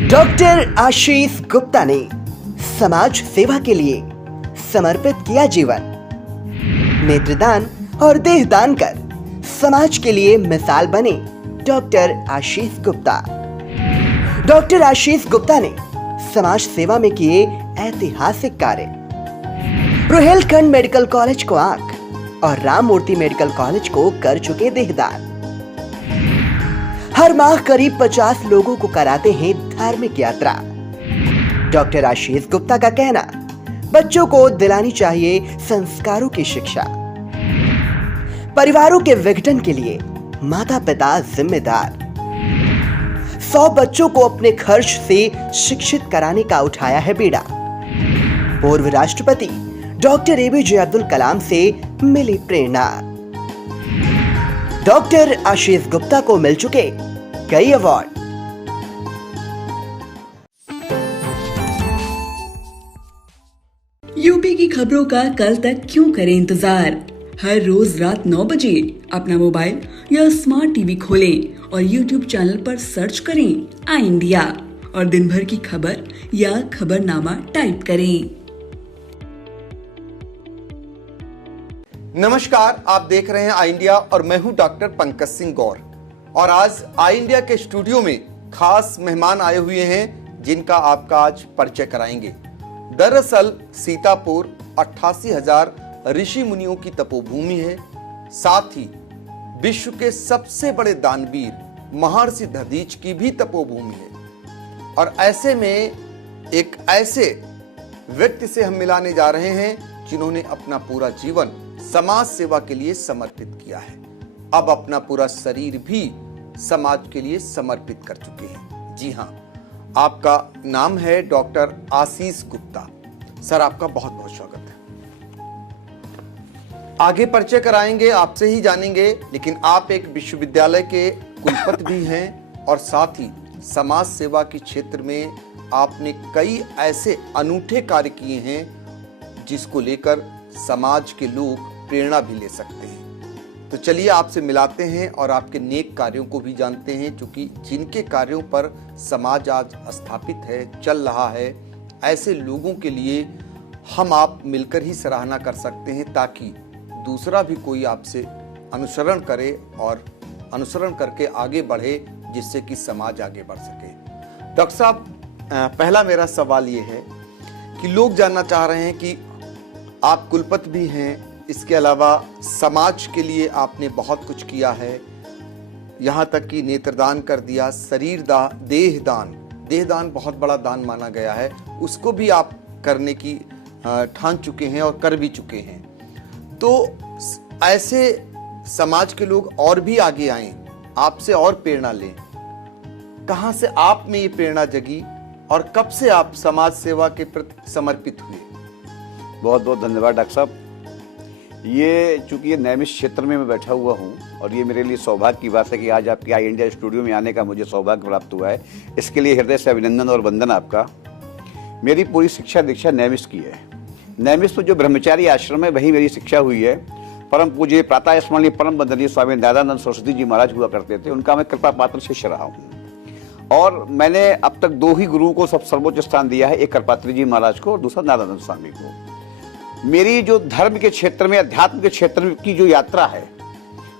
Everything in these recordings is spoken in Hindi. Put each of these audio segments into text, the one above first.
डॉक्टर आशीष गुप्ता ने समाज सेवा के लिए समर्पित किया जीवन। नेत्रदान और देहदान कर समाज के लिए मिसाल बने डॉक्टर आशीष गुप्ता। डॉक्टर आशीष गुप्ता ने समाज सेवा में किए ऐतिहासिक कार्य। रोहेलखंड मेडिकल कॉलेज को आंख और राम मूर्ति मेडिकल कॉलेज को कर चुके देहदान। हर माह करीब 50 लोगों को कराते हैं धार्मिक यात्रा। डॉक्टर आशीष गुप्ता का कहना, बच्चों को दिलानी चाहिए संस्कारों की शिक्षा। परिवारों के विघटन के लिए माता पिता जिम्मेदार। 100 बच्चों को अपने खर्च से शिक्षित कराने का उठाया है बीड़ा। पूर्व राष्ट्रपति डॉक्टर एपीजे अब्दुल कलाम से मिली प्रेरणा। डॉक्टर आशीष गुप्ता को मिल चुके कई अवार्ड। यूपी की खबरों का कल तक क्यों करें इंतजार? हर रोज रात 9 बजे अपना मोबाइल या स्मार्ट टीवी खोलें और यूट्यूब चैनल पर सर्च करें आई इंडिया और दिन भर की खबर या खबरनामा टाइप करें। नमस्कार, आप देख रहे हैं आई इंडिया और मैं हूं डॉक्टर पंकज सिंह गौर। और आज आई इंडिया के स्टूडियो में खास मेहमान आए हुए हैं जिनका आपका आज परिचय कराएंगे। दरअसल सीतापुर 88,000 ऋषि मुनियों की तपोभूमि है। साथ ही विश्व के सबसे बड़े दानवीर महर्षि दधीच की भी तपोभूमि है। और ऐसे में एक ऐसे व्यक्ति से हम मिलाने जा रहे हैं जिन्होंने अपना पूरा जीवन समाज सेवा के लिए समर्पित किया है। अब अपना पूरा शरीर भी समाज के लिए समर्पित कर चुके हैं। जी हाँ, आपका नाम है डॉक्टर आशीष गुप्ता। सर, आपका बहुत बहुत स्वागत है। आगे परिचय कराएंगे, आपसे ही जानेंगे, लेकिन आप एक विश्वविद्यालय के कुलपति भी हैं और साथ ही समाज सेवा के क्षेत्र में आपने कई ऐसे अनूठे कार्य किए हैं जिसको लेकर समाज के लोग प्रेरणा भी ले सकते हैं। तो चलिए आपसे मिलाते हैं और आपके नेक कार्यों को भी जानते हैं, क्योंकि जिनके कार्यों पर समाज आज स्थापित है, चल रहा है, ऐसे लोगों के लिए हम आप मिलकर ही सराहना कर सकते हैं ताकि दूसरा भी कोई आपसे अनुसरण करे और अनुसरण करके आगे बढ़े, जिससे कि समाज आगे बढ़ सके। डॉक्टर साहब, पहला मेरा सवाल ये है कि लोग जानना चाह रहे हैं कि आप कुलपति भी हैं, इसके अलावा समाज के लिए आपने बहुत कुछ किया है, यहाँ तक कि नेत्रदान कर दिया, शरीर दान, देहदान बहुत बड़ा दान माना गया है, उसको भी आप करने की ठान चुके हैं और कर भी चुके हैं। तो ऐसे समाज के लोग और भी आगे आएं, आपसे और प्रेरणा लें। कहाँ से आप में ये प्रेरणा जगी और कब से आप समाज सेवा के प्रति समर्पित हुए? बहुत बहुत धन्यवाद डॉक्टर साहब। ये चूंकि ये नैमिष क्षेत्र में मैं बैठा हुआ हूँ और ये मेरे लिए सौभाग्य की बात है कि आज आपके आई इंडिया स्टूडियो में आने का मुझे सौभाग्य प्राप्त हुआ है। इसके लिए हृदय से अभिनंदन और वंदन आपका। मेरी पूरी शिक्षा दीक्षा नैमिष की है। नैमिष में जो ब्रह्मचारी आश्रम है वही मेरी शिक्षा हुई है। परम पूज्य प्रातः स्मरणीय परम वंदनीय स्वामी दयानंद सरस्वती जी महाराज हुआ करते थे, उनका मैं कृपा पात्र शिष्य रहा हूँ। और मैंने अब तक 2 ही गुरुओं को सब सर्वोच्च स्थान दिया है, एक कृपात्री जी महाराज को और दूसरा दयानंद स्वामी को। मेरी जो धर्म के क्षेत्र में, अध्यात्म के क्षेत्र की जो यात्रा है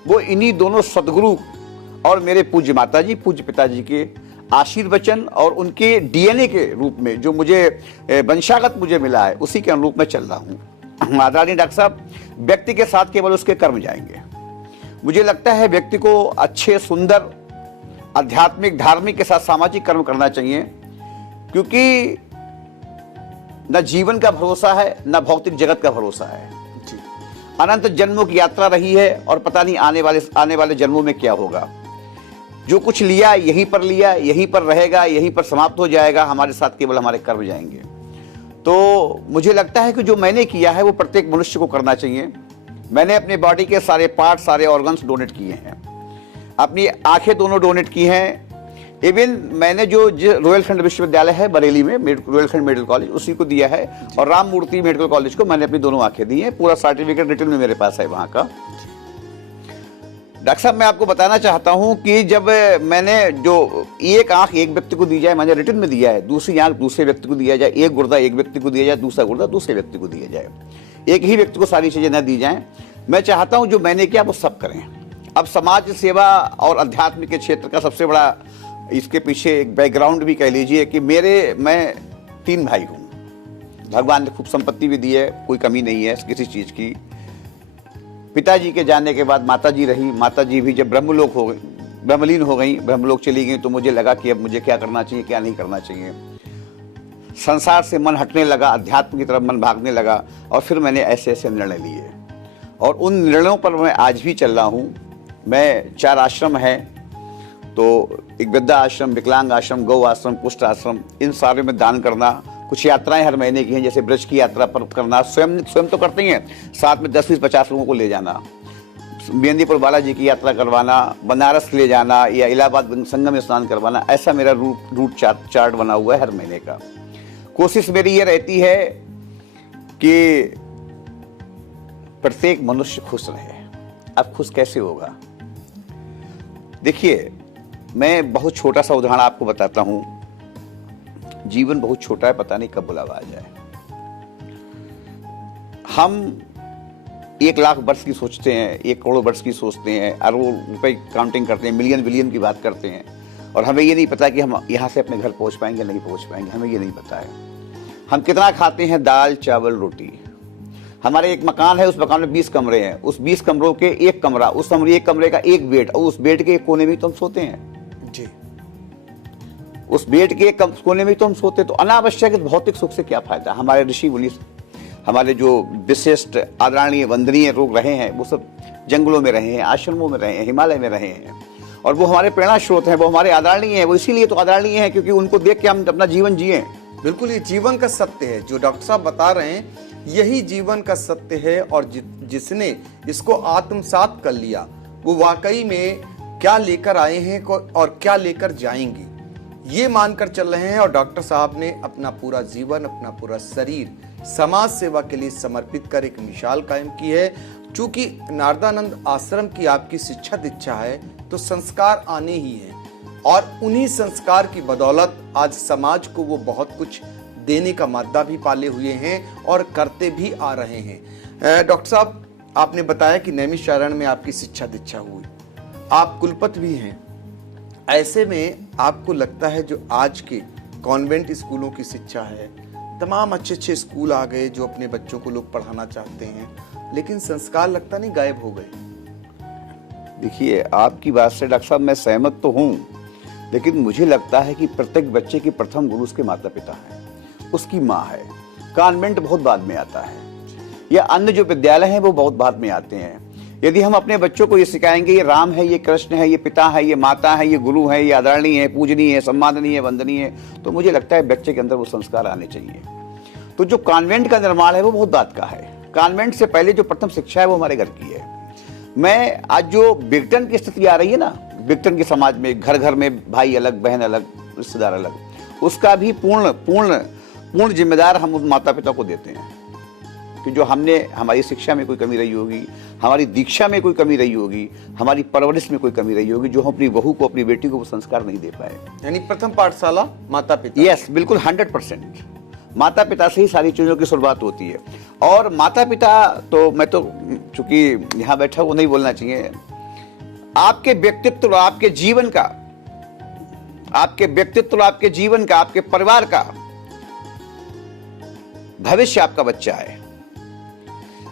वो इन्हीं दोनों सदगुरु और मेरे पूज्य माता जी, पूज्य पिताजी के आशीर्वचन और उनके डीएनए के रूप में जो मुझे वंशागत मुझे मिला है उसी के अनुरूप में चल रहा हूँ। आदरणीय डॉक्टर साहब, व्यक्ति के साथ केवल उसके कर्म जाएंगे। मुझे लगता है व्यक्ति को अच्छे, सुंदर, आध्यात्मिक, धार्मिक के साथ सामाजिक कर्म करना चाहिए, क्योंकि न जीवन का भरोसा है न भौतिक जगत का भरोसा है। अनंत जन्मों की यात्रा रही है और पता नहीं आने वाले जन्मों में क्या होगा। जो कुछ लिया यहीं पर लिया, यहीं पर रहेगा, यहीं पर समाप्त हो जाएगा। हमारे साथ केवल हमारे कर्म जाएंगे। तो मुझे लगता है कि जो मैंने किया है वो प्रत्येक मनुष्य को करना चाहिए। मैंने अपने बॉडी के सारे पार्ट, सारे ऑर्गन्स डोनेट किए हैं। अपनी आंखें दोनों डोनेट की हैं। इवन मैंने जो रोहेलखंड विश्वविद्यालय है बरेली में, रोहेलखंड मेडिकल कॉलेज, उसी को दिया है। और राम मूर्ति मेडिकल कॉलेज को मैंने अपनी दोनों आंखें दी हैं। पूरा सर्टिफिकेट रिटर्न में मेरे पास है वहाँ का। डॉक्टर साहब, मैं आपको बताना चाहता हूं कि जब मैंने जो एक आंख एक व्यक्ति को दी जाए, मैंने रिटर्न में दिया है, दूसरी आंख दूसरे व्यक्ति को दिया जाए, एक गुर्दा एक व्यक्ति को दिया जाए, दूसरा गुर्दा दूसरे व्यक्ति को दिया जाए, एक ही व्यक्ति को सारी चीजें न दी जाएं। मैं चाहता हूं जो मैंने किया वो सब करें। अब समाज सेवा और अध्यात्म के क्षेत्र का सबसे बड़ा इसके पीछे एक बैकग्राउंड भी कह लीजिए कि मैं 3 भाई हूँ। भगवान ने खूब संपत्ति भी दी है, कोई कमी नहीं है किसी चीज की। पिताजी के जाने के बाद माताजी रही। माताजी भी जब ब्रह्मलीन हो गई, ब्रह्मलोक चली गई, तो मुझे लगा कि अब मुझे क्या करना चाहिए, क्या नहीं करना चाहिए। संसार से मन हटने लगा, अध्यात्म की तरफ मन भागने लगा, और फिर मैंने ऐसे ऐसे निर्णय लिए, और उन निर्णयों पर मैं आज भी चल रहा हूँ। मैं 4 आश्रम हैं, तो एक वृद्धा आश्रम, विकलांग आश्रम, गौ आश्रम, कुष्ठ आश्रम, इन सारे में दान करना। कुछ यात्राएं हर महीने की हैं, जैसे ब्रज की यात्रा पर करना, स्वयं तो करते ही हैं, साथ में 10-20-50 लोगों को ले जाना, मेहंदीपुर बालाजी की यात्रा करवाना, बनारस ले जाना, या इलाहाबाद संगम में स्नान करवाना। ऐसा मेरा रूट चार्ट बना हुआ है हर महीने का। कोशिश मेरी ये रहती है कि प्रत्येक मनुष्य खुश रहे। अब खुश कैसे होगा? देखिए, मैं बहुत छोटा सा उदाहरण आपको बताता हूं। जीवन बहुत छोटा है, पता नहीं कब बुलावा आ जाए। हम 1 लाख वर्ष की सोचते हैं, 1 करोड़ वर्ष की सोचते हैं, अरबों रुपए काउंटिंग करते हैं, मिलियन बिलियन की बात करते हैं, और हमें ये नहीं पता कि हम यहाँ से अपने घर पहुँच पाएंगे नहीं पहुँच पाएंगे। हमें ये नहीं पता है। हम कितना खाते हैं? दाल, चावल, रोटी। हमारे एक मकान है, उस मकान में 20 कमरे हैं, उस 20 कमरों के एक कमरा, उस एक कमरे का एक बेड, और उस बेड के एक कोने में तो हम सोते हैं जी। उस बेड के एक कोने में तो हम सोते। तो अनावश्यक भौतिक सुख से क्या फायदा? हमारे ऋषि मुनि, हमारे जो विशिष्ट आदरणीय वंदनीय लोग रहे हैं, वो सब जंगलों में रहे हैं, आश्रमों में रहे हैं, हिमालय में रहे हैं, और वो हमारे प्रेरणा स्रोत हैं, वो हमारे आदरणीय हैं। वो इसीलिए तो आदरणीय हैं क्योंकि उनको देख के हम अपना जीवन जिए। बिल्कुल, ये जीवन का सत्य है जो डॉक्टर साहब बता रहे हैं, यही जीवन का सत्य है। और जिसने इसको आत्मसात कर लिया, वो वाकई में क्या लेकर आए हैं और क्या लेकर जाएंगे, ये मानकर चल रहे हैं। और डॉक्टर साहब ने अपना पूरा जीवन, अपना पूरा शरीर समाज सेवा के लिए समर्पित कर एक मिसाल कायम की है। चूंकि नारदानंद आश्रम की आपकी शिक्षा दीक्षा है, तो संस्कार आने ही हैं, और उन्हीं संस्कार की बदौलत आज समाज को वो बहुत कुछ देने का मादा भी पाले हुए हैं और करते भी आ रहे हैं। डॉक्टर साहब, आपने बताया कि नैमिषारण्य में आपकी शिक्षा दीक्षा हुई, आप कुलपति भी हैं। ऐसे में आपको लगता है जो आज के कॉन्वेंट स्कूलों की शिक्षा है, तमाम अच्छे स्कूल आ गए जो अपने बच्चों को लोग पढ़ाना चाहते हैं, लेकिन संस्कार लगता नहीं गायब हो गए। देखिए, आपकी बात से डॉक्टर साहब मैं सहमत तो हूँ, लेकिन मुझे लगता है कि प्रत्येक बच्चे की प्रथम गुरु उसके माता पिता हैं, उसकी माँ है। कॉन्वेंट बहुत बाद में आता है, या अन्य जो विद्यालय हैं वो बहुत बाद में आते हैं। यदि हम अपने बच्चों को ये सिखाएंगे ये राम है, ये कृष्ण है, ये पिता है, ये माता है, ये गुरु है, ये आदरणीय है, पूजनीय है, सम्माननीय है, वंदनीय है, तो मुझे लगता है बच्चे के अंदर वो संस्कार आने चाहिए। तो जो कॉन्वेंट का निर्माण है वो बहुत बात का है। कॉन्वेंट से पहले जो प्रथम शिक्षा है वो हमारे घर की है। मैं आज जो विघटन की स्थिति आ रही है ना, विघटन के समाज में, घर घर में भाई अलग, बहन अलग, रिश्तेदार अलग, उसका भी पूर्ण जिम्मेदार हम उस माता पिता को देते हैं कि जो हमने, हमारी शिक्षा में कोई कमी रही होगी, हमारी दीक्षा में कोई कमी रही होगी, हमारी परवरिश में कोई कमी रही होगी, जो हम अपनी बहू को, अपनी बेटी को वो संस्कार नहीं दे पाए। यानी प्रथम पाठशाला माता पिता। यस, बिल्कुल 100%। माता पिता से ही सारी चीजों की शुरुआत होती है। और माता पिता तो, मैं तो चूंकि यहाँ बैठा वो नहीं बोलना चाहिए, आपके व्यक्तित्व, आपके जीवन का, आपके व्यक्तित्व, आपके जीवन का, आपके परिवार का भविष्य आपका बच्चा है।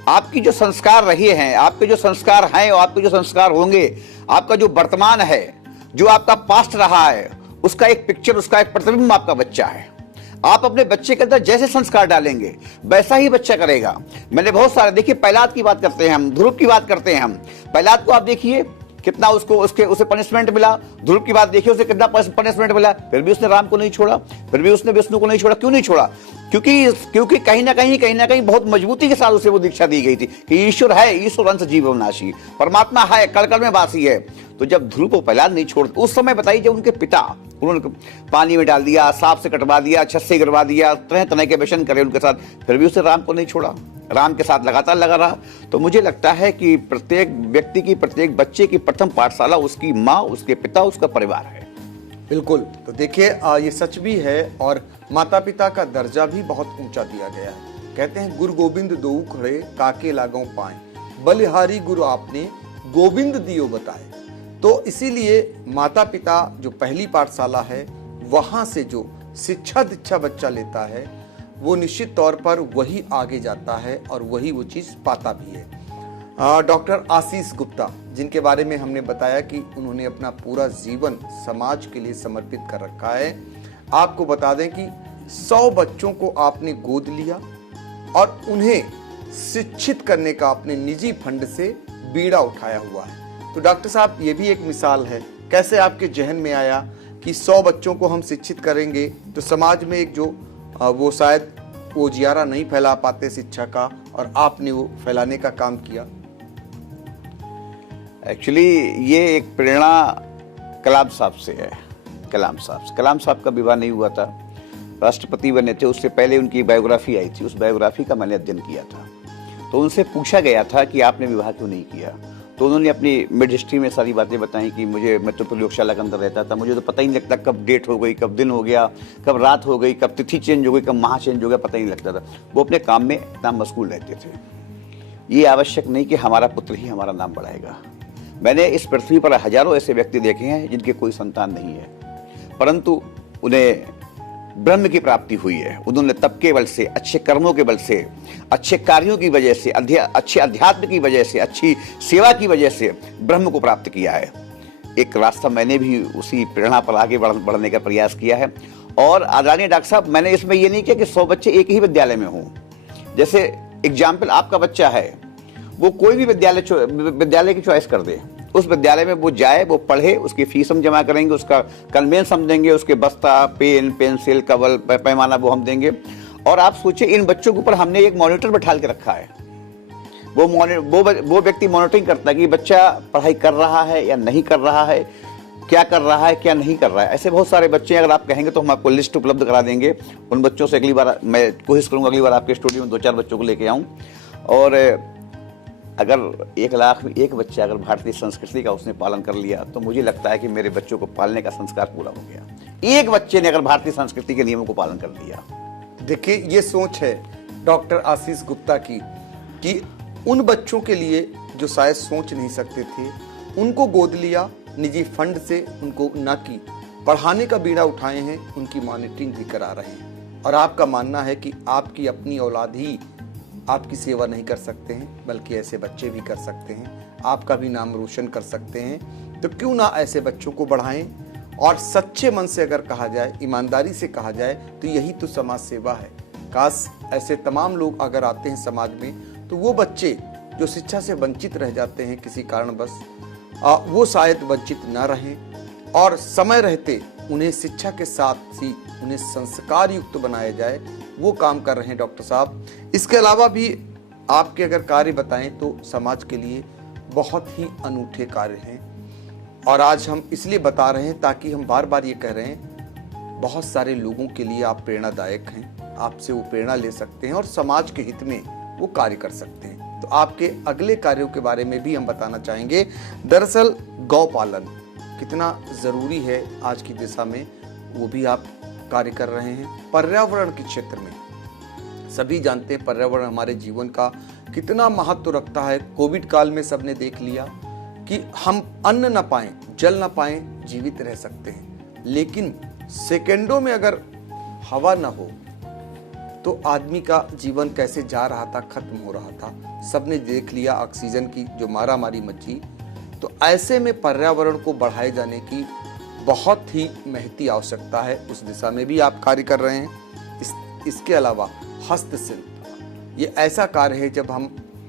आपकी जो संस्कार रहे हैं, आपके जो संस्कार हैं और आपके जो संस्कार होंगे, आपका जो वर्तमान है, जो आपका पास्ट रहा है, उसका एक पिक्चर, उसका एक प्रतिबिंब आपका बच्चा है। आप अपने बच्चे के अंदर जैसे संस्कार डालेंगे वैसा ही बच्चा करेगा। मैंने बहुत सारे, देखिए प्रहलाद की बात करते हैं हम, ध्रुव की बात करते हैं हम। प्रहलाद को आप देखिए कितना उसे पनिशमेंट मिला, ध्रुव की बात देखिए उसे कितना पनिशमेंट मिला, फिर भी उसने राम को नहीं छोड़ा, फिर भी उसने विष्णु को नहीं छोड़ा। क्यों नहीं छोड़ा? क्योंकि कहीं ना कहीं बहुत मजबूती के साथ उसे वो दीक्षा दी गई थी कि ईश्वर है, ईश्वर अंश जीवनाशी, परमात्मा है, कण में वासी है। तो जब ध्रुव को प्रहलाद नहीं छोड़ते, उस समय बताइए जब उनके पिता, उन्होंने पानी में डाल दिया, सांप से कटवा दिया, छत से गिरवा दिया, तरह तरह के व्यसन करे उनके साथ, फिर भी उसे राम को नहीं छोड़ा। राम के साथ लगातार लगा रहा, तो मुझे लगता है कि प्रत्येक व्यक्ति की, प्रत्येक बच्चे की प्रथम पाठशाला उसकी माँ, उसके पिता, उसका परिवार है। बिल्कुल। तो देखिए ये सच भी है और माता पिता का दर्जा भी बहुत ऊंचा दिया गया है। कहते हैं गुरु गोविंद दोऊ खड़े काके लागों पाए, बलिहारी गुरु आपने गोविंद दियो बताए। तो इसीलिए माता पिता जो पहली पाठशाला है वहां से जो शिक्षा दीक्षा बच्चा लेता है वो निश्चित तौर पर वही आगे जाता है और वही वो चीज पाता भी है। डॉक्टर आशीष गुप्ता, जिनके बारे में हमने बताया कि उन्होंने अपना पूरा जीवन समाज के लिए समर्पित कर रखा है। आपको बता दें कि 100 बच्चों को आपने गोद लिया और उन्हें शिक्षित करने का अपने निजी फंड से बीड़ा उठाया हुआ है। तो डॉक्टर साहब, ये भी एक मिसाल है। कैसे आपके जहन में आया कि 100 बच्चों को हम शिक्षित करेंगे तो समाज में एक जो वो शायद वो जियारा नहीं फैला पाते शिक्षा का, और आपने वो फैलाने का काम किया? एक्चुअली ये एक प्रेरणा कलाम साहब से है। कलाम साहब का विवाह नहीं हुआ था, राष्ट्रपति बने थे, उससे पहले उनकी बायोग्राफी आई थी, उस बायोग्राफी का मैंने अध्ययन किया था। तो उनसे पूछा गया था कि आपने विवाह क्यों नहीं किया, तो उन्होंने अपनी मिड हिस्ट्री में सारी बातें बताई कि मैं तो प्रयोगशाला के अंदर रहता था, मुझे तो पता ही नहीं लगता कब डेट हो गई, कब दिन हो गया, कब रात हो गई, कब तिथि चेंज हो गई, कब माह चेंज हो गया, पता ही नहीं लगता था। वो अपने काम में इतना मशगूल रहते थे। ये आवश्यक नहीं कि हमारा पुत्र ही हमारा नाम बढ़ाएगा। मैंने इस पृथ्वी पर हजारों ऐसे व्यक्ति देखे हैं जिनके कोई संतान नहीं है, परंतु उन्हें ब्रह्म की प्राप्ति हुई है। उन्होंने तप के बल से, अच्छे कर्मों के बल से, अच्छे कार्यों की वजह से, अच्छे अध्यात्म की वजह से, अच्छी सेवा की वजह से ब्रह्म को प्राप्त किया है। एक रास्ता मैंने भी उसी प्रेरणा पर आगे बढ़ने का प्रयास किया है। और आदरणीय डॉक्टर साहब, मैंने इसमें ये नहीं किया कि 100 बच्चे एक ही विद्यालय में हों। जैसे एग्जाम्पल, आपका बच्चा है, वो कोई भी विद्यालय की चॉइस कर दे, उस विद्यालय में वो जाए, वो पढ़े, उसकी फीस हम जमा करेंगे, उसका कन्वेंस हम देंगे, उसके बस्ता, पेन, पेंसिल, कवल, पैमाना वो हम देंगे। और आप सोचिए, इन बच्चों के ऊपर हमने एक मॉनिटर बैठा के रखा है। वो व्यक्ति मॉनिटरिंग करता है कि बच्चा पढ़ाई कर रहा है या नहीं कर रहा है, क्या कर रहा है, क्या नहीं कर रहा है। ऐसे बहुत सारे बच्चे हैं, अगर आप कहेंगे तो हम आपको लिस्ट उपलब्ध करा देंगे। उन बच्चों से अगली बार मैं कोशिश करूंगा, अगली बार आपके स्टूडियो में 2-4 बच्चों को लेके आऊँ। और अगर 1 लाख में 1 बच्चा अगर भारतीय संस्कृति का उसने पालन कर लिया तो मुझे लगता है कि मेरे बच्चों को पालने का संस्कार पूरा हो गया। 1 बच्चे ने अगर भारतीय संस्कृति के नियमों को पालन कर लिया। देखिए, ये सोच है डॉक्टर आशीष गुप्ता की कि उन बच्चों के लिए जो शायद सोच नहीं सकते थे, उनको गोद लिया, निजी फंड से उनको न की पढ़ाने का बीड़ा उठाए हैं, उनकी मॉनिटरिंग भी करा रहे हैं। और आपका मानना है कि आपकी अपनी औलाद ही आपकी सेवा नहीं कर सकते हैं, बल्कि ऐसे बच्चे भी कर सकते हैं, आपका भी नाम रोशन कर सकते हैं। तो क्यों ना ऐसे बच्चों को बढ़ाएं। और सच्चे मन से अगर कहा जाए, ईमानदारी से कहा जाए, तो यही तो समाज सेवा है। काश ऐसे तमाम लोग अगर आते हैं समाज में, तो वो बच्चे जो शिक्षा से वंचित रह जाते हैं किसी कारणवश, वो शायद वंचित न रहें और समय रहते उन्हें शिक्षा के साथ ही उन्हें संस्कार युक्त बनाया जाए। वो काम कर रहे हैं डॉक्टर साहब। इसके अलावा भी आपके अगर कार्य बताएं तो समाज के लिए बहुत ही अनूठे कार्य हैं। और आज हम इसलिए बता रहे हैं ताकि हम बार बार ये कह रहे हैं, बहुत सारे लोगों के लिए आप प्रेरणादायक हैं, आपसे वो प्रेरणा ले सकते हैं और समाज के हित में वो कार्य कर सकते हैं। तो आपके अगले कार्यों के बारे में भी हम बताना चाहेंगे। दरअसल गौ पालन कितना ज़रूरी है आज की दिशा में, वो भी आप कार्य कर रहे हैं। पर्यावरण के क्षेत्र में सभी जानते हैं पर्यावरण हमारे जीवन का कितना महत्व रखता है। कोविड काल में सबने देख लिया कि हम अन्न न पाएं, जल न पाएं, जीवित रह सकते हैं, लेकिन सेकेंडों में अगर हवा न हो तो आदमी का जीवन कैसे जा रहा था, खत्म हो रहा था। सबने देख लिया ऑक्सीजन की जो मारामारी मची। तो ऐसे में पर्यावरण को बढ़ाए जाने की बहुत ही महती आवश्यकता है। उस दिशा में भी आप कार्य कर रहे हैं। इसके अलावा हस्तशिल्प, ये ऐसा कार्य है जब हम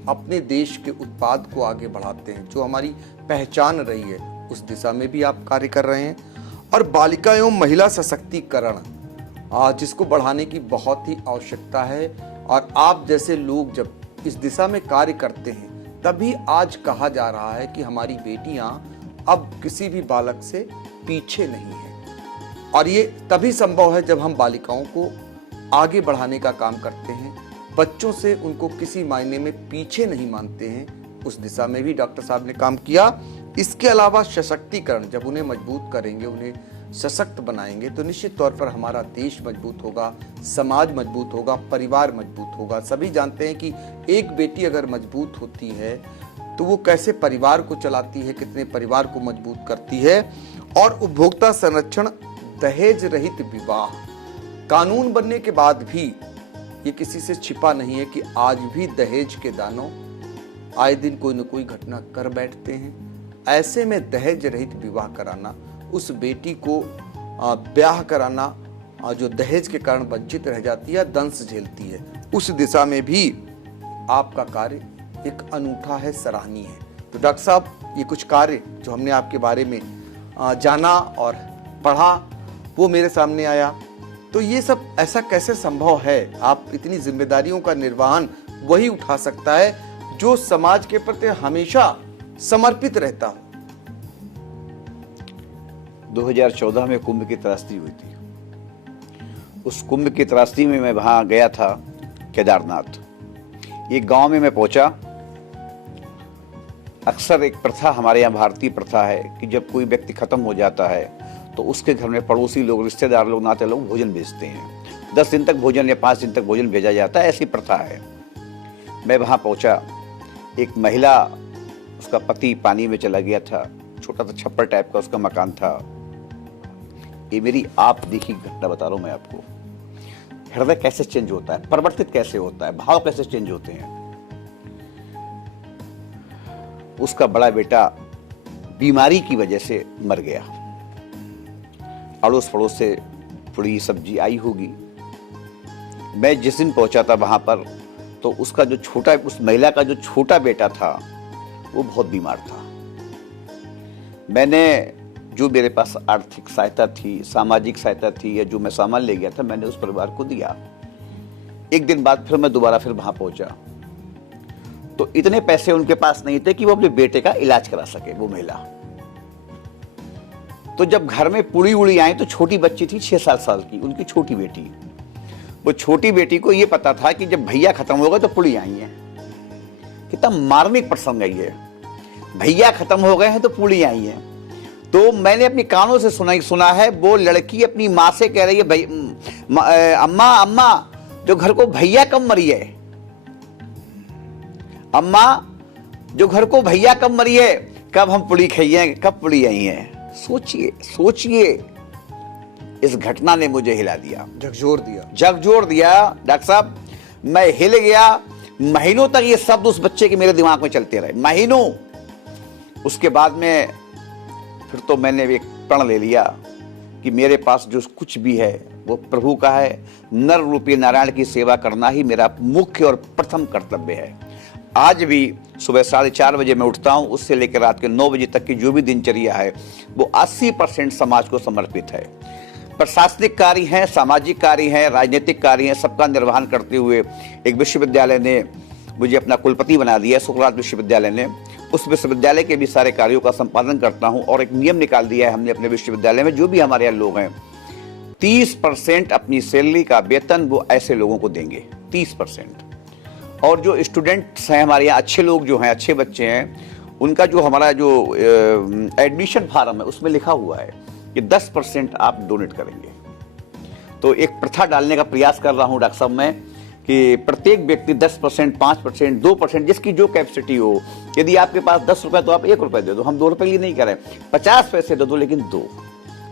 अपने देश के उत्पाद को आगे बढ़ाते हैं, जो हमारी पहचान रही है, उस दिशा में भी आप कार्य कर रहे हैं। और बालिका एवं महिला सशक्तिकरण, जिसको बढ़ाने की बहुत ही आवश्यकता है। और आप जैसे लोग जब इस दिशा में कार्य करते हैं, तभी आज कहा जा रहा है कि हमारी बेटियां अब किसी भी बालक से पीछे नहीं है। और ये तभी संभव है जब हम बालिकाओं को आगे बढ़ाने का काम करते हैं, बच्चों से उनको किसी मायने में पीछे नहीं मानते हैं, उस दिशा में भी डॉक्टर साहब ने काम किया। इसके अलावा सशक्तिकरण, जब उन्हें मजबूत करेंगे, उन्हें सशक्त बनाएंगे, तो निश्चित तौर पर हमारा देश मजबूत होगा, समाज मजबूत होगा, परिवार मजबूत होगा। सभी जानते हैं कि एक बेटी अगर मजबूत होती है तो वो कैसे परिवार को चलाती है, कितने परिवार को मजबूत करती है। और उपभोक्ता संरक्षण, दहेज रहित विवाह कानून बनने के बाद भी ये किसी से छिपा नहीं है कि आज भी दहेज के दानों आए दिन कोई न कोई घटना कर बैठते हैं। ऐसे में दहेज रहित विवाह कराना, उस बेटी को ब्याह कराना जो दहेज के कारण वंचित रह जाती है, दंश झेलती है, उस दिशा में भी आपका कार्य एक अनूठा है, सराहनीय है। तो डॉक्टर साहब, ये कुछ कार्य जो हमने आपके बारे में जाना और पढ़ा वो मेरे सामने आया, तो ये सब ऐसा कैसे संभव है? आप इतनी जिम्मेदारियों का निर्वहन वही उठा सकता है जो समाज के प्रति हमेशा समर्पित रहता हो। 2014 में कुंभ की त्रासदी हुई थी। उस कुंभ की त्रासदी में मैं वहां गया था, केदारनाथ। एक गांव में मैं पहुंचा। अक्सर एक प्रथा हमारे यहाँ, भारतीय प्रथा है कि जब कोई व्यक्ति खत्म हो जाता है तो उसके घर में पड़ोसी लोग, रिश्तेदार लोग, नाते लोग भोजन भेजते हैं। 10 दिन तक भोजन या 5 दिन तक भोजन भेजा जाता है, ऐसी प्रथा है। मैं वहां पहुंचा। एक महिला, उसका पति पानी में चला गया था, छोटा सा छप्पर टाइप का उसका मकान था। ये मेरी आप देखी घटना बता रहा हूं मैं आपको। हृदय कैसे चेंज होता है, परिवर्तित कैसे होता है, भाव कैसे चेंज होते हैं। उसका बड़ा बेटा बीमारी की वजह से मर गया। अड़ोस पड़ोस से थोड़ी सब्जी आई होगी। मैं जिस दिन पहुंचा था वहां पर, तो उसका जो छोटा, उस महिला का जो छोटा बेटा था वो बहुत बीमार था। मैंने जो मेरे पास आर्थिक सहायता थी, सामाजिक सहायता थी, या जो मैं सामान ले गया था, मैंने उस परिवार को दिया। एक दिन बाद फिर मैं दोबारा वहां पहुंचा तो इतने पैसे उनके पास नहीं थे कि वो अपने बेटे का इलाज करा सके, वो महिला। तो जब घर में पुड़ी उड़ी आई तो छोटी बच्ची थी 6-7 साल की, उनकी छोटी बेटी। वो छोटी बेटी को ये पता था कि जब भैया खत्म होगा तो पुड़ी आई है। कितना मार्मिक प्रसंग है ये। भैया खत्म हो गए हैं तो पुड़ी आई है। तो मैंने अपनी कानों से सुना है, वो लड़की अपनी माँ से कह रही है, अम्मा अम्मा जो घर को भैया कब मरी है, अम्मा जो घर को भैया कब मरी है, कब हम पुड़ी खाइए, कब पुड़ी आई है। सोचिए इस घटना ने मुझे हिला दिया, झकझोर दिया डॉक्टर साहब। मैं हिल गया। महीनों तक ये शब्द उस बच्चे के मेरे दिमाग में चलते रहे, महीनों। उसके बाद में फिर तो मैंने एक प्रण ले लिया कि मेरे पास जो कुछ भी है वो प्रभु का है। नर रूपी नारायण की सेवा करना ही मेरा मुख्य और प्रथम कर्तव्य है। आज भी सुबह 4:30 बजे मैं उठता हूँ, उससे लेकर रात के 9 बजे तक की जो भी दिनचर्या है वो 80% समाज को समर्पित है। प्रशासनिक कार्य हैं, सामाजिक कार्य हैं, राजनीतिक कार्य हैं, सबका निर्वहन करते हुए एक विश्वविद्यालय ने मुझे अपना कुलपति बना दिया, सुकरात विश्वविद्यालय ने। उस विश्वविद्यालय के भी सारे कार्यों का संपादन करता हूं। और एक नियम निकाल दिया है हमने अपने विश्वविद्यालय में, जो भी हमारे यहाँ लोग हैं 30% अपनी सैलरी का वेतन वो ऐसे लोगों को देंगे, 30%। और जो स्टूडेंट्स हैं हमारे यहाँ, अच्छे लोग जो हैं, अच्छे बच्चे हैं, उनका जो हमारा जो एडमिशन फार्म है उसमें लिखा हुआ है कि 10% आप डोनेट करेंगे। तो एक प्रथा डालने का प्रयास कर रहा हूँ डॉक्टर साहब मैं, कि प्रत्येक व्यक्ति 10%, 5%, 2%, जिसकी जो कैपेसिटी हो। यदि आपके पास 10 रुपए तो आप 1 रुपए दे दो, हम 2 रुपए लिए नहीं करें, 50 पैसे दे दो, लेकिन 2,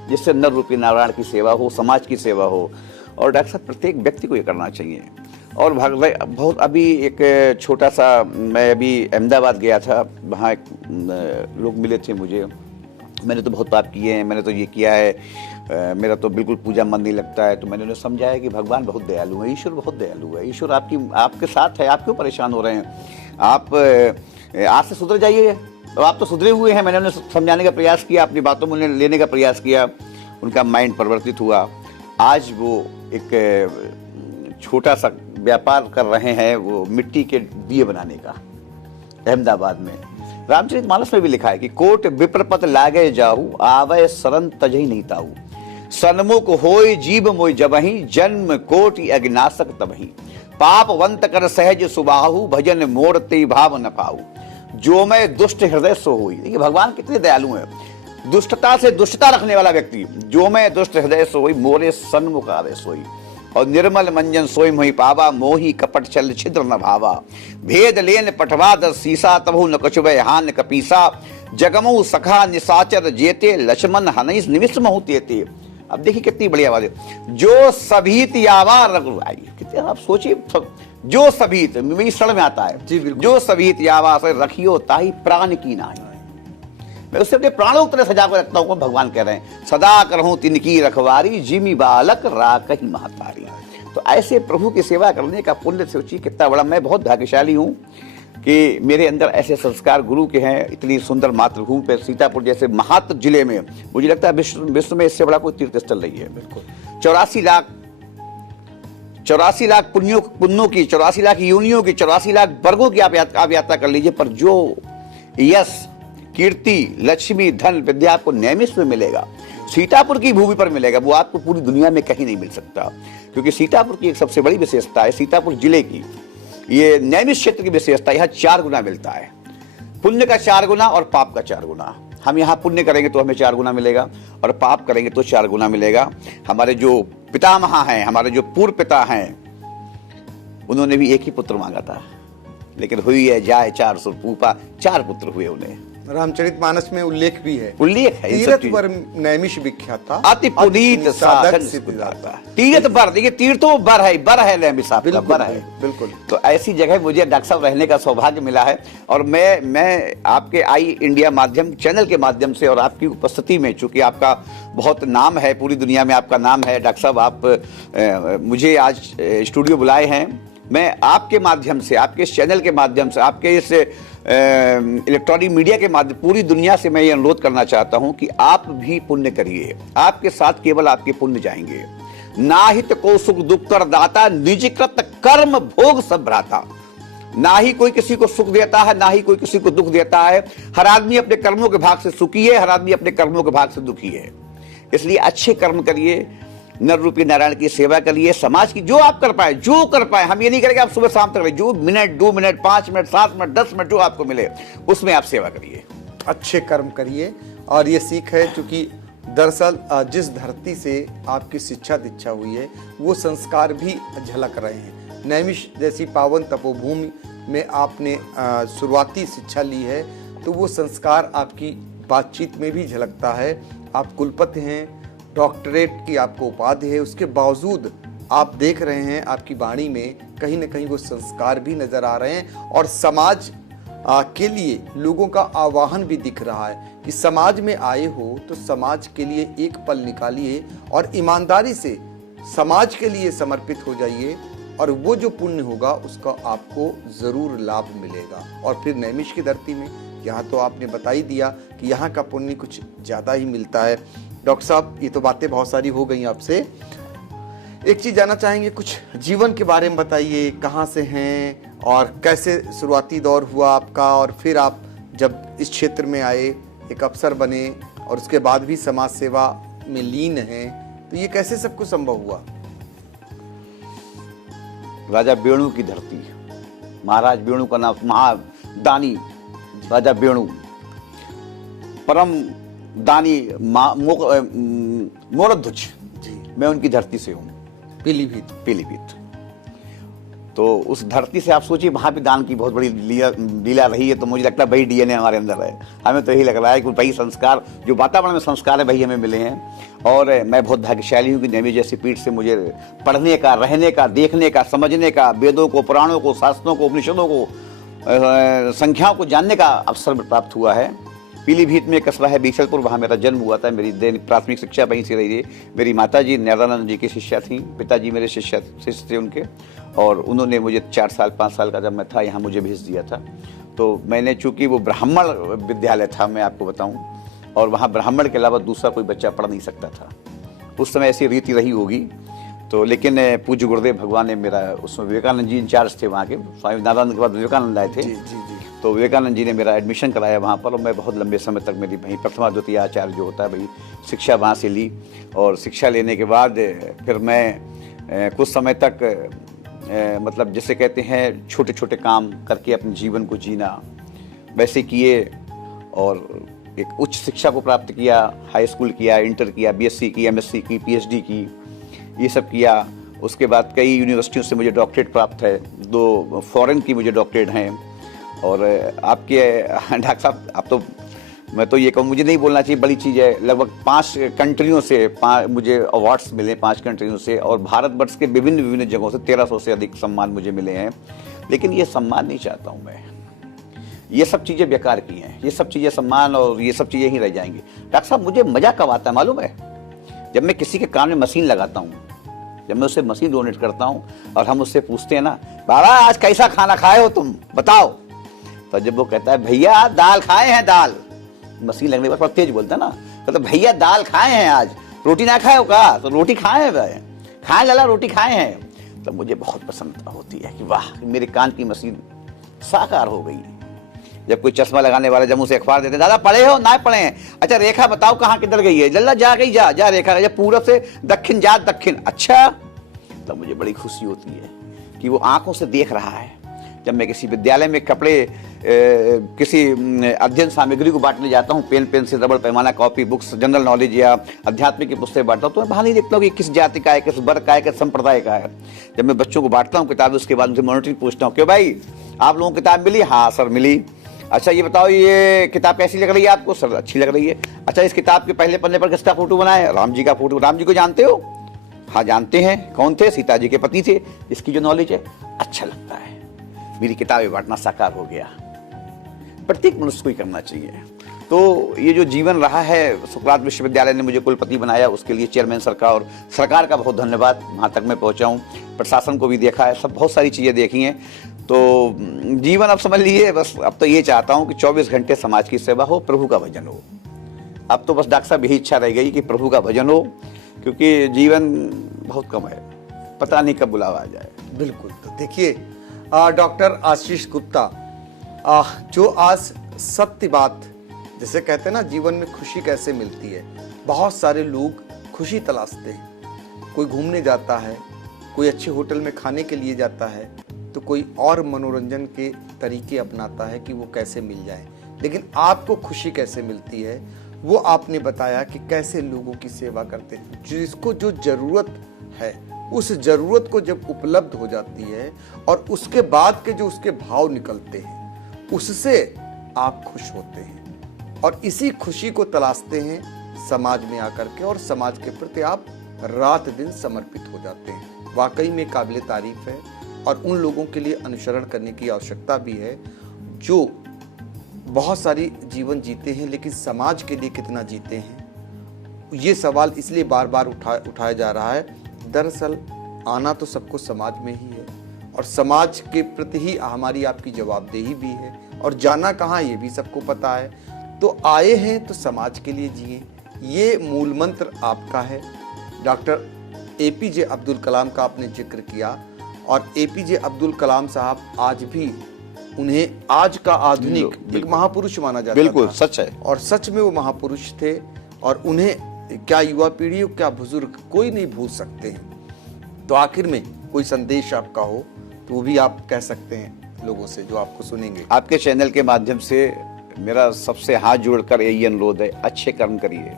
जिससे नर रूपी नारायण की सेवा हो, समाज की सेवा हो। और डॉक्टर साहब प्रत्येक व्यक्ति को ये करना चाहिए। और बहुत अभी एक छोटा सा, मैं अभी अहमदाबाद गया था, वहाँ एक लोग मिले थे मुझे। मैंने तो बहुत पाप किए हैं, मैंने तो ये किया है, मेरा तो बिल्कुल पूजा मन नहीं लगता है। तो मैंने उन्हें समझाया कि भगवान बहुत दयालु है, ईश्वर बहुत दयालु है, ईश्वर आपके साथ है, आप क्यों परेशान हो रहे हैं, आप आज से सुधर जाइए। और आप तो सुधरे हुए हैं। मैंने उन्हें समझाने का प्रयास किया, अपनी बातों में उन्हें लेने का प्रयास किया, उनका माइंड परिवर्तित हुआ। आज वो एक छोटा सा व्यापार कर रहे हैं, वो मिट्टी के दिए बनाने का, अहमदाबाद में। रामचरितमानस में भी लिखा है कि कोट विप्रपत लागे जाहू, आवे शरण तजहि नहीं ताऊ, सन्मुख होय जीव मोय जबहि, जन्म कोटि अज्ञासक तबहि। पापवंत कर सहज सुबाहु, भजन मोर ते भाव न पाऊ। जो मैं दुष्ट हृदय सो हुई। देखिए भगवान कितने दयालु हैं। दुष्टता से दुष्टता रखने वाला व्यक्ति, जो मैं दुष्ट हृदय सो हुई, मोरे सन्मुख आवे सोई। और निर्मल मंजन सोई मोहि पावा, मोही कपट छल छिद्र न भावा। भेद लेन पटवा दर सीसा, तबहु न कछुबै हान कपीसा। जगमु सखा निसाचर जेते, लक्ष्मण हनैस निमिष महु तेते। अब देखिए कितनी बढ़िया बात है। जो सभीत यावा रघुराई, कितने आप सोचिए, जो सभीत मेरी शरण में आता है जी बिल्कुल। जो सभीत यावा से रखियो ताही प्राण की नाई। मैं उससे अपने प्राणों की तरह सजा कर रखता हूँ। भगवान कह रहे हैं सदा करहूं तिनकी रखवारी, जिमी बालक राकही महतारी। तो ऐसे प्रभु की सेवा करने का पुण्य सोचिए कितना बड़ा। मैं बहुत भाग्यशाली हूँ कि मेरे अंदर ऐसे संस्कार गुरु के हैं। इतनी सुंदर मातृभूमि पे सीतापुर जैसे महात्म जिले में, मुझे लगता है विश्व में इससे बड़ा कोई तीर्थ स्थल नहीं है। बिल्कुल। 84 लाख पुण्यों की, 84 लाख योनियों की, 84 लाख वर्गों की आप यात्रा कर लीजिए, पर जो यश, कीर्ति, लक्ष्मी, धन, विद्या आपको नैमिष में मिलेगा, सीतापुर की भूमि पर मिलेगा, वो आपको पूरी दुनिया में कहीं नहीं मिल सकता। क्योंकि सीतापुर की एक सबसे बड़ी विशेषता है, सीतापुर जिले की, ये नैमिष क्षेत्र की विशेषता, यहाँ 4 गुना मिलता है। पुण्य का 4 गुना और पाप का 4 गुना। हम यहाँ पुण्य करेंगे तो हमें 4 गुना मिलेगा, और पाप करेंगे तो 4 गुना मिलेगा। हमारे जो पितामह हैं, हमारे जो पूर्व पिता हैं, उन्होंने भी एक ही पुत्र मांगा था, लेकिन हुई है जाए 4 सुरपूपा, 4 पुत्र हुए उन्हें। रामचरितमानस में उल्लेख भी है, उल्लेख है। तीरथ वर नैमिष विख्यात था, अति पुनीत साधन सिद्धिदाता। तीर्थ बर, देखिए तीर्थों बर है नैमिष आपका बर है। बिल्कुल। तो ऐसी जगह मुझे डॉक्टर साहब रहने का सौभाग्य मिला है। और मैं आपके आई इंडिया माध्यम चैनल के माध्यम से और आपकी उपस्थिति में, चूंकि आपका बहुत नाम है, पूरी दुनिया में आपका नाम है डॉक्टर साहब, आप मुझे आज स्टूडियो बुलाए हैं। मैं आपके माध्यम से, आपके इस चैनल के माध्यम से, आपके इस इलेक्ट्रॉनिक मीडिया के माध्यम पूरी दुनिया से मैं ये अनुरोध करना चाहता हूं कि आप भी पुण्य करिए। आपके साथ केवल आपके पुण्य जाएंगे। नाहित को सुख दुख कर दाता, निजकृत कर्म भोग सब भ्राता। ना ही कोई किसी को सुख देता है, ना ही कोई किसी को दुख देता है। हर आदमी अपने कर्मों के भाग से सुखी है, हर आदमी अपने कर्मों के भाग से दुखी है। इसलिए अच्छे कर्म करिए, नर रूपी नारायण की सेवा करिए, समाज की जो आप कर पाए, जो कर पाए। हम ये नहीं करेंगे आप सुबह शाम तक करें, जो minute, 2 minute, 5 minute, 7 minute, 10 minute जो आपको मिले उसमें आप सेवा करिए, अच्छे कर्म करिए। और ये सीख है, क्योंकि दरअसल जिस धरती से आपकी शिक्षा दीक्षा हुई है, वो संस्कार भी झलक रहे हैं। नैमिष जैसी पावन तपोभूमि में आपने शुरुआती शिक्षा ली है, तो वो संस्कार आपकी बातचीत में भी झलकता है। आप कुलपति हैं, डॉक्टरेट की आपको उपाधि है, उसके बावजूद आप देख रहे हैं आपकी वाणी में कहीं ना कहीं वो संस्कार भी नजर आ रहे हैं। और समाज के लिए लोगों का आह्वान भी दिख रहा है कि समाज में आए हो तो समाज के लिए एक पल निकालिए और ईमानदारी से समाज के लिए समर्पित हो जाइए, और वो जो पुण्य होगा उसका आपको जरूर लाभ मिलेगा। और फिर नैमिष की धरती में, यहाँ तो आपने बता ही दिया कि यहाँ का पुण्य कुछ ज़्यादा ही मिलता है। डॉक्टर साहब, ये तो बातें बहुत सारी हो गई आपसे, एक चीज़ जानना चाहेंगे, कुछ जीवन के बारे में बताइए। कहाँ से हैं और कैसे शुरुआती दौर हुआ आपका, और फिर आप जब इस क्षेत्र में आए, एक अफसर बने और उसके बाद भी समाज सेवा में लीन हैं, तो ये कैसे सब कुछ संभव हुआ? राजा वेणु की धरती, महाराज वेणु का नाम, महादानी राजा वेणु, परम दानी मोरध्वज जी, मैं उनकी धरती से हूँ, पीलीभीत। तो उस धरती से आप सोचिए, वहाँ भी दान की बहुत बड़ी लीला रही है। तो मुझे लगता है वही डीएनए हमारे अंदर है। हमें तो यही लग रहा है कि वही संस्कार, जो वातावरण में संस्कार है, वही हमें मिले हैं। और मैं बहुत भाग्यशाली हूँ कि नैमिष जैसी पीठ से मुझे पढ़ने का, रहने का, देखने का, समझने का, वेदों को, पुराणों को, शास्त्रों को, उपनिषदों को, संख्याओं को जानने का अवसर प्राप्त हुआ है। पीलीभीत में कस्बा है बीसलपुर, वहाँ मेरा जन्म हुआ था। मेरी दैनिक प्राथमिक शिक्षा वहीं से रही है। मेरी माता जी नैरानंद जी की शिष्या थी, पिताजी मेरे शिष्य थे उनके, और उन्होंने मुझे 4 साल 5 साल का जब मैं था यहाँ मुझे भेज दिया था। तो मैंने, चूँकि वो ब्राह्मण विद्यालय था, मैं आपको बताऊँ, और वहाँ ब्राह्मण के अलावा दूसरा कोई बच्चा पढ़ नहीं सकता था। उस समय ऐसी रीति रही होगी। तो लेकिन पूज्य गुरुदेव भगवान ने मेरा, उसमें विवेकानंद जी इंचार्ज थे वहाँ के, स्वामी नारायण के बाद विवेकानंद आए थे। तो विवेकानंद जी ने मेरा एडमिशन कराया वहाँ पर, और मैं बहुत लंबे समय तक मेरी वहीं प्रथमा द्वितीय आचार्य जो होता है भाई, शिक्षा वहाँ से ली। और शिक्षा लेने के बाद फिर मैं कुछ समय तक मतलब जिसे कहते हैं छोटे छोटे काम करके अपने जीवन को जीना, वैसे किए। और एक उच्च शिक्षा को प्राप्त किया, हाई स्कूल किया, इंटर किया, बीएससी की, एमएससी की, पीएचडी की, ये सब किया। उसके बाद कई यूनिवर्सिटियों से मुझे डॉक्टरेट प्राप्त है, 2 फॉरेन की मुझे डॉक्टरेट हैं। और आपके डॉक्टर साहब, आप तो, मैं तो ये कहूँ, मुझे नहीं बोलना चाहिए, बड़ी चीज़ है। लगभग 5 कंट्रियों से मुझे अवार्ड्स मिले, 5 कंट्रियों से, और भारतवर्ष के विभिन्न विभिन्न जगहों से 1300 से अधिक सम्मान मुझे मिले हैं। लेकिन ये सम्मान नहीं चाहता हूँ मैं, ये सब चीज़ें बेकार की हैं, ये सब चीज़ें, सम्मान और ये सब चीज़ें ही रह जाएंगी। डॉक्टर साहब, मुझे मज़ा कब आता है मालूम है? जब मैं किसी के कान में मशीन लगाता हूँ, जब मैं उससे मशीन डोनेट करता हूँ और हम उससे पूछते हैं ना, बाबा आज कैसा खाना खाए हो तुम, बताओ। तो जब वो कहता है भैया दाल खाए हैं, दाल, मशीन लगने के बाद तेज बोलता है ना, तो भैया दाल खाए हैं, आज रोटी ना खाए हो का, तो रोटी खाए हैं भाई, खाए लाला रोटी खाए हैं। तो मुझे बहुत प्रसन्नता होती है कि वाह, मेरे कान की मशीन साकार हो गई। जब कोई चश्मा लगाने वाला जब उसे अखबार देते, दादा पढ़े हो ना पढ़े हैं, अच्छा रेखा बताओ कहाँ किधर गई है, लल्ला जा गई, जा रेखा, जब पूरब से दक्षिण जा, दक्षिण, अच्छा। तो मुझे बड़ी खुशी होती है कि वो आंखों से देख रहा है। जब मैं किसी विद्यालय में कपड़े, किसी अध्ययन सामग्री को बांटने जाता हूँ, पेन पेंसिल रबड़ पैमाना कॉपी बुक्स जनरल नॉलेज या अध्यात्मिक की पुस्तकें बांटता हूँ, तो मैं बाहर नहीं देखता हूँ कि किस जाति का है, किस वर्ग का है, किस संप्रदाय का है। जब मैं बच्चों को बांटता हूँ किताबें, उसके बाद उनसे मॉनिटरिंग पूछता हूँ, क्यों भाई आप लोगों को किताब मिली? हाँ सर मिली। अच्छा ये बताओ ये किताब कैसी लग रही है आपको? सर अच्छी लग रही है। अच्छा इस किताब के पहले पन्ने पर किसका फोटो बना है? राम जी का फोटो। राम जी को जानते हो? हाँ जानते हैं। कौन थे? सीता जी के पति थे। इसकी जो नॉलेज है, अच्छा लगता है। मेरी किताबें बांटना साकार हो गया। प्रत्येक मनुष्य को ही करना चाहिए। तो ये जो जीवन रहा है, सुकरात विश्वविद्यालय ने मुझे कुलपति बनाया, उसके लिए चेयरमैन सरकार का बहुत धन्यवाद। वहाँ तक मैं पहुँचा हूँ, प्रशासन को भी देखा है, सब बहुत सारी चीज़ें देखी हैं। तो जीवन अब समझ लीजिए, बस अब तो ये चाहता हूँ कि 24 घंटे समाज की सेवा हो, प्रभु का भजन हो। अब तो बस डॉक्टर साहब यही इच्छा रह गई कि प्रभु का भजन हो, क्योंकि जीवन बहुत कम है, पता नहीं कब बुलावा आ जाए। बिल्कुल। तो देखिए डॉक्टर आशीष गुप्ता, जो आज सत्य बात, जैसे कहते हैं ना जीवन में खुशी कैसे मिलती है, बहुत सारे लोग खुशी तलाशते हैं। कोई घूमने जाता है, कोई अच्छे होटल में खाने के लिए जाता है, तो कोई और मनोरंजन के तरीके अपनाता है कि वो कैसे मिल जाए। लेकिन आपको खुशी कैसे मिलती है वो आपने बताया कि कैसे लोगों की सेवा करते हैं। जिसको जो जरूरत है, उस जरूरत को जब उपलब्ध हो जाती है और उसके बाद के जो उसके भाव निकलते हैं, उससे आप खुश होते हैं और इसी खुशी को तलाशते हैं समाज में आकर के, और समाज के प्रति आप रात दिन समर्पित हो जाते हैं। वाकई में काबिले तारीफ है और उन लोगों के लिए अनुसरण करने की आवश्यकता भी है जो बहुत सारी जीवन जीते हैं, लेकिन समाज के लिए कितना जीते हैं, ये सवाल इसलिए बार बार उठाया जा रहा है। दरअसल आना तो सबको समाज में ही है और समाज के प्रति ही हमारी आपकी जवाबदेही भी है, और जाना कहाँ ये भी सबको पता है। तो आए हैं तो समाज के लिए जिए, ये मूल मंत्र आपका है। डॉक्टर APJ अब्दुल कलाम का आपने जिक्र किया, और APJ अब्दुल कलाम साहब आज भी, उन्हें आज का आधुनिक एक महापुरुष माना जाता है। बिल्कुल सच है, और सच में वो महापुरुष थे, और उन्हें क्या युवा पीढ़ी हो, क्या बुजुर्ग, कोई नहीं भूल सकते हैं। तो आखिर में कोई संदेश आपका हो तो वो भी आप कह सकते हैं लोगों से जो आपको सुनेंगे। आपके चैनल के माध्यम से मेरा सबसे हाथ जोड़कर यही अनुरोध है, अच्छे कर्म करिए,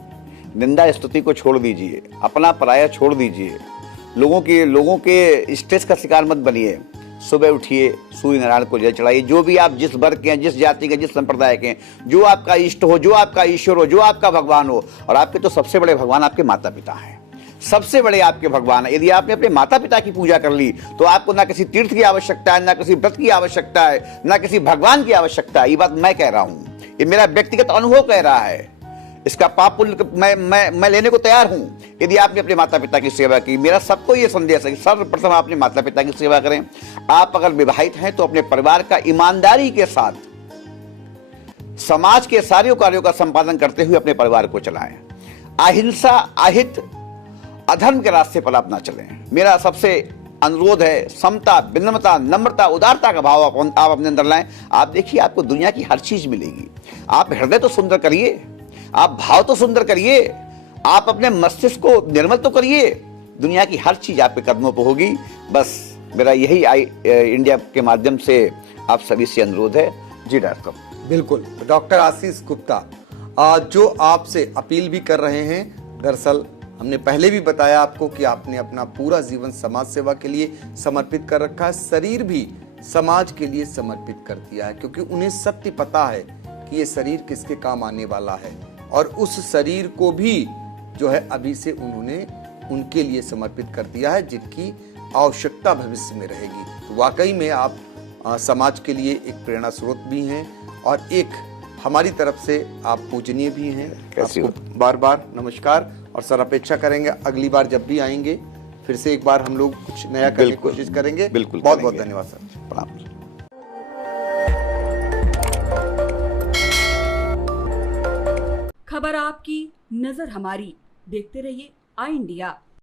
निंदा स्तुति को छोड़ दीजिए, अपना पराया छोड़ दीजिए, लोगों के स्ट्रेस का शिकार मत बनिए। सुबह उठिए, सूर्य नारायण को जल चढ़ाइए। जो भी आप जिस वर्ग के हैं, जिस जाति के, जिस संप्रदाय के हैं, जो आपका इष्ट हो, जो आपका ईश्वर हो, जो आपका भगवान हो, और आपके तो सबसे बड़े भगवान आपके माता पिता हैं, सबसे बड़े आपके भगवान है। यदि आपने अपने माता पिता की पूजा कर ली तो आपको ना किसी तीर्थ की आवश्यकता है, ना किसी व्रत की आवश्यकता है, ना किसी भगवान की आवश्यकता है। ये बात मैं कह रहा हूं, ये मेरा व्यक्तिगत अनुभव कह रहा है। इसका पाप पुण्य मैं लेने को तैयार हूं यदि आपने अपने माता पिता की सेवा की। मेरा सबको ये संदेश है कि सर्वप्रथम अपने माता पिता की सेवा करें। आप अगर विवाहित हैं तो अपने परिवार का ईमानदारी के साथ समाज के सारे कार्यों का संपादन करते हुए अपने परिवार को चलाएं। अहिंसा, अहित, अधर्म के रास्ते पर आप ना चलें। मेरा सबसे अनुरोध है, समता, विनम्रता, नम्रता, उदारता का भाव आप अपने अंदर लाएं। आप देखिए, आपको दुनिया की हर चीज मिलेगी। आप हृदय तो सुंदर करिए, आप भाव तो सुंदर करिए, आप अपने मस्तिष्क को निर्मल तो करिए, दुनिया की हर चीज आपके कदमों पर होगी। बस मेरा यही इंडिया के माध्यम से आप सभी से अनुरोध है। जी डॉक्टर साहब। बिल्कुल डॉक्टर आशीष गुप्ता जो आपसे अपील भी कर रहे हैं। दरअसल हमने पहले भी बताया आपको कि आपने अपना पूरा जीवन समाज सेवा के लिए समर्पित कर रखा है, शरीर भी समाज के लिए समर्पित कर दिया है, क्योंकि उन्हें सत्य पता है कि ये शरीर किसके काम आने वाला है और उस शरीर को भी जो है अभी से उन्होंने उनके लिए समर्पित कर दिया है, जिनकी आवश्यकता भविष्य में रहेगी। तो वाकई में आप समाज के लिए एक प्रेरणा स्रोत भी हैं और एक हमारी तरफ से आप पूजनीय भी हैं। आपको बार बार नमस्कार और सर अपेक्षा करेंगे अगली बार जब भी आएंगे फिर से एक बार हम लोग कुछ नया करने की कोशिश करेंगे। बिल्कुल, बहुत बहुत धन्यवाद सर। प्रणाम। खबर आपकी, नजर हमारी। देखते रहिए आई इंडिया।